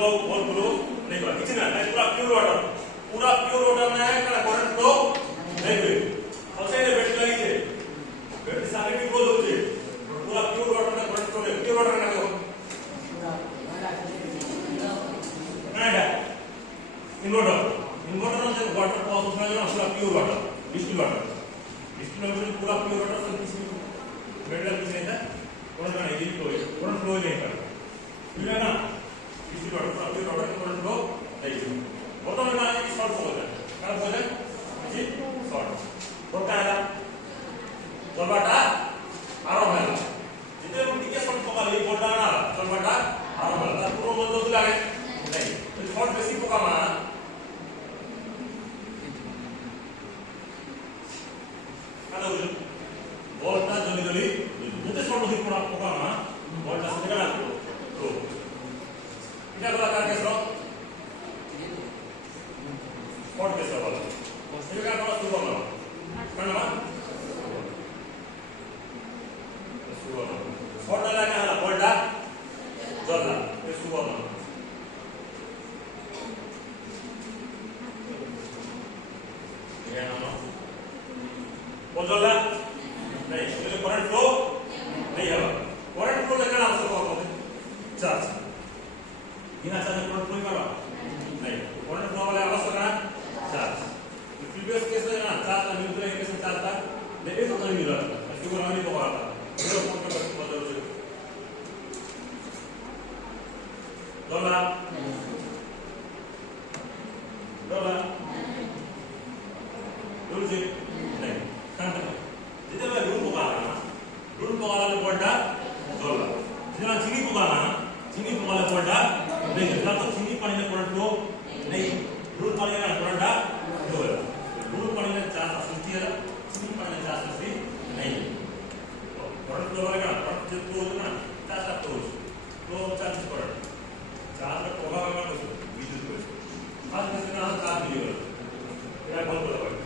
flow wall flow नहीं बा किसी ना पूरा प्योर वाटर में कण करंट फ्लो नहीं हुए सबसे ने बैटरी लगी है बैटरी सारे भी क्लोज हो छे पूरा प्योर वाटर में करंट फ्लो नहीं प्योर वाटर ना हो ना इन्वर्टर में वाटर पास होता है ना पूरा प्योर वाटर डिस्टिल वाटर पूरा प्योर वाटर से किसी बैटरी कुछ नहीं था करंट नहीं फ्लो नहीं कर ठीक है ना डिस्टिल वाटर पूरा प्योर वाटर में करंट फ्लो नहीं बॉटम में आने की शॉर्ट हो जाए क्या हो जाए जी शॉर्ट तो क्या है चलबाटा आराम है जितने लोग टिके शॉर्ट पोका ले बोलता ना चलबाटा आराम है तो पूरा बोल दो लागे नहीं तो शॉर्ट बेसी पोका मा क्या हो बोलता जल्दी जल्दी जितने शॉर्ट होती पूरा पोका मा बोलता से क्या तो क्या बोला क्या कैसे शॉर्ट कैसे वाला ये क्या करो शुरू करो करना शुरू करो शॉर्ट डाला क्या है बोल्टा जल्ला ये शुरू करो ये ना बोल जल्ला नहीं ये करंट फ्लो नहीं है करंट फ्लो लेकर आप सब करो चार्ज बिना चार्ज करंट फ्लो करो नहीं करंट फ्लो वाला आवश्यक है चार्ज प्रीवियस केस में ना चार्ज न्यूक्लियर केस में चार्ज था लेकिन तो नहीं मिला क्योंकि वो नहीं पकड़ा था 0.5 बदल से डॉलर जी नहीं कंट जितने में रूल पकाना ले पड़ता डॉलर जितना चीनी पकाना ले पड़ता नहीं जितना तो चीनी पानी में पड़ता तो नहीं रूल पानी में पड़ता दूर पानी में चार्ज सृष्टि है चीनी पानी में चार्ज सृष्टि नहीं करंट फ्लो होगा करंट जो फ्लो होगा ना चार्ज का फ्लो चार्ज करंट चार्ज का प्रभाव का विद्युत को आज कैसे ना चार्ज नहीं होगा ये बहुत बड़ा है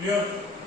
क्लियर